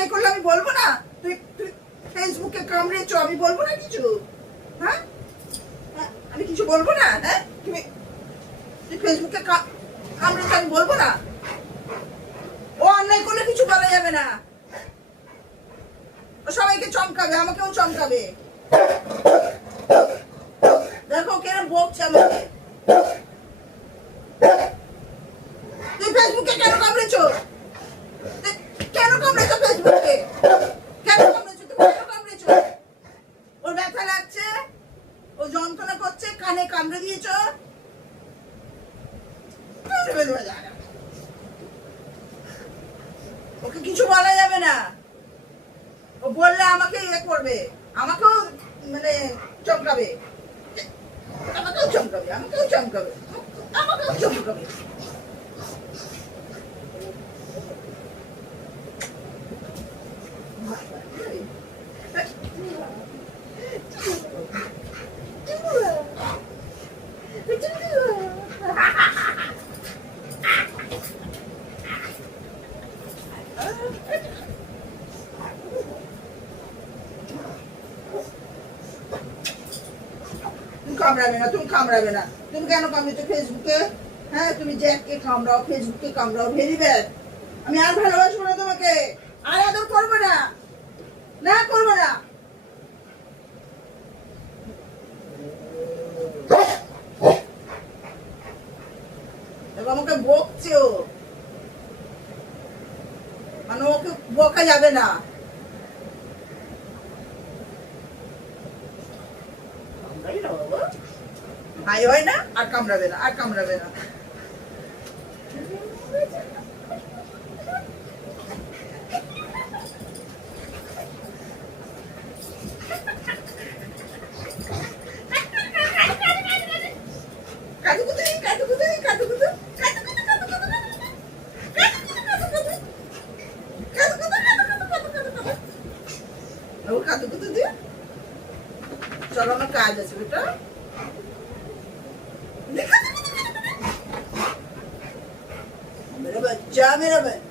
অন্যায় করলে আমি বলবো না? তুই তুই ফেসবুকে কামড়েছো, আমি বলবো না কিছু? হ্যাঁ, আমি কিছু বলবো না? হ্যাঁ, তুই ফেসবুকে কামড়েছো, আমি বলবো না? ও অন্যায় করলে কিছু বলা যাবে না, ও সবাইকে চমকাবে, আমাকেও চমকাবে। দেখো কেন বকছে আমাকে। তুই ফেসবুকে কেন কামড়েছো? কেন কামড়েছো ফেসবুকে? কেন কামড়েছো? তুমি কেন কামড়েছো? ওর ব্যথা লাগছে, ও যন্ত্রণা করছে, কানে কামড়ে দিয়েছো। ওকে কিছু বলা যাবে না, ও বললে আমাকে ইয়ে করবে, আমাকেও মানে চমকাবে, আমাকেও চমকাবে, আমাকেও চমকাবে, আমাকেও চমকাবে। কামড়াবে না, তুমি কামড়াবে না। তুমি কেন কামড়েছো ফেসবুকে? হ্যাঁ, তুমি জ্যাককে কামড়াও, ফেসবুককে কামড়াও, ভেরি ব্যাড। আমি আর ভালোবাসবো না তোমাকে, আর আদর করবো না, না করবো না। এবার আমাকে বকছে ও, মানে ওকে বকা যাবে না। হাই হয় না, আর কামড়াবে না, আর কামড়াবে না। চলো আমার কাজ আছে বেটা। मेरा बच्चा, मेरा बच्चा।